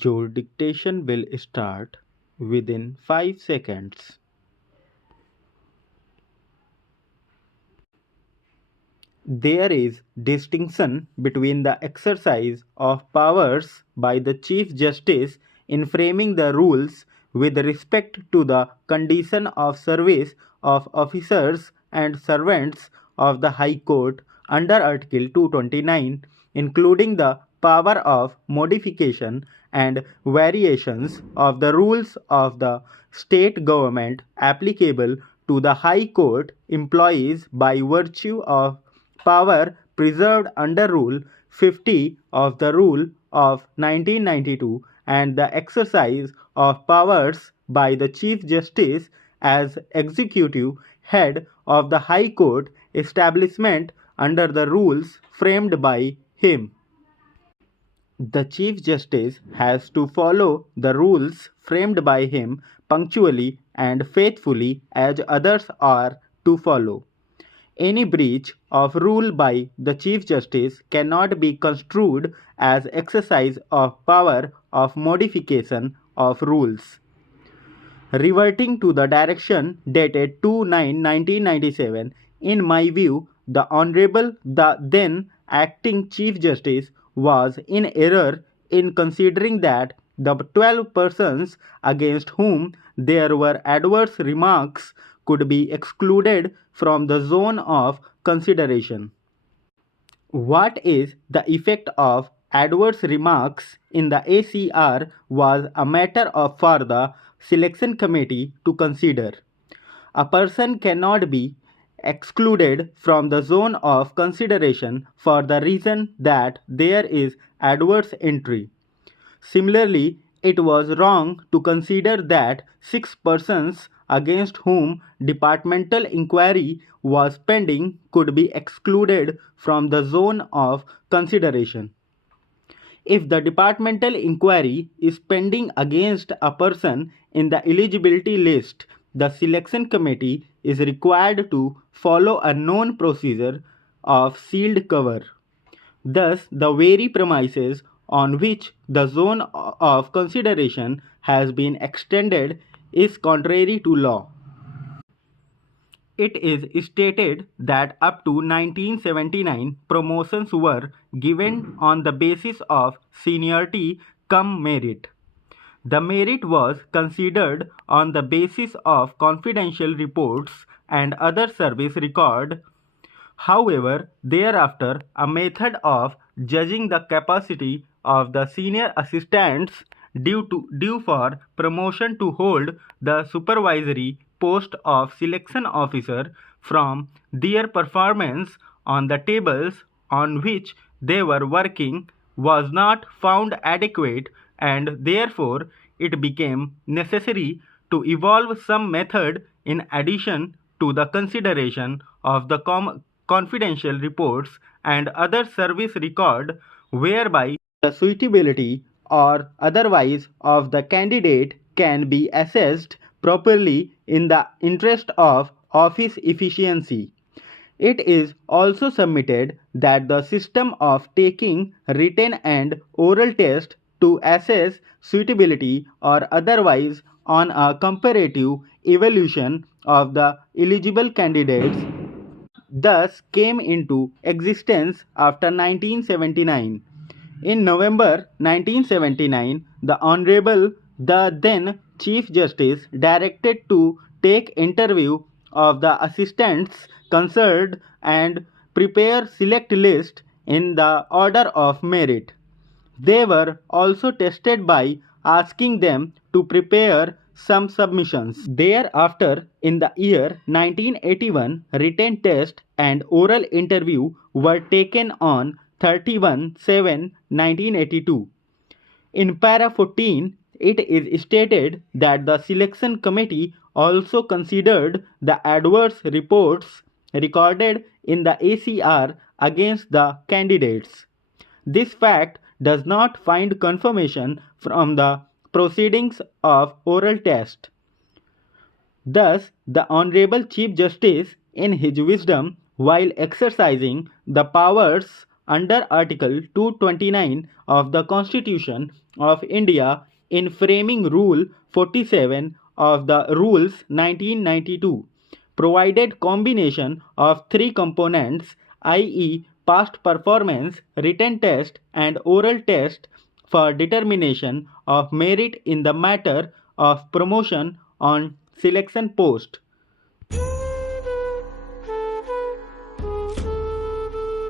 Your dictation will start within 5 seconds. There is distinction between the exercise of powers by the Chief Justice in framing the rules with respect to the condition of service of officers and servants of the High Court under Article 229, including the power of modification and variations of the rules of the state government applicable to the High Court employees by virtue of power preserved under Rule 50 of the Rule of 1992 and the exercise of powers by the Chief Justice as executive head of the High Court establishment under the rules framed by him. The Chief Justice has to follow the rules framed by him punctually and faithfully as others are to follow. Any breach of rule by the Chief Justice cannot be construed as exercise of power of modification of rules. Reverting to the direction dated 2/9/1997, in my view, the Honorable the then acting Chief Justice was in error in considering that the 12 persons against whom there were adverse remarks could be excluded from the zone of consideration. What is the effect of adverse remarks in the ACR was a matter for the selection committee to consider. A person cannot be excluded from the zone of consideration for the reason that there is adverse entry. Similarly, it was wrong to consider that 6 persons against whom departmental inquiry was pending could be excluded from the zone of consideration. If the departmental inquiry is pending against a person in the eligibility list, the selection committee is required to follow a known procedure of sealed cover. Thus, the very premises on which the zone of consideration has been extended is contrary to law. It is stated that up to 1979 promotions were given on the basis of seniority cum merit. The merit was considered on the basis of confidential reports and other service record. However, thereafter, a method of judging the capacity of the senior assistants due for promotion to hold the supervisory post of selection officer from their performance on the tables on which they were working was not found adequate, and therefore it became necessary to evolve some method in addition to the consideration of the confidential reports and other service record, whereby the suitability or otherwise of the candidate can be assessed properly in the interest of office efficiency. It is also submitted that the system of taking written and oral test to assess suitability or otherwise on a comparative evaluation of the eligible candidates thus came into existence after 1979. In November 1979, the Honorable the then Chief Justice directed to take interview of the assistants concerned and prepare select list in the order of merit. They were also tested by asking them to prepare some submissions. Thereafter, in the year 1981, written test and oral interview were taken on 31/7/1982. In para 14, it is stated that the selection committee also considered the adverse reports recorded in the ACR against the candidates. This fact does not find confirmation from the proceedings of oral test. Thus, the Honorable Chief Justice, in his wisdom, while exercising the powers under Article 229 of the Constitution of India in framing Rule 47 of the Rules 1992 provided combination of three components, i.e. past performance, written test and oral test for determination of merit in the matter of promotion on selection post.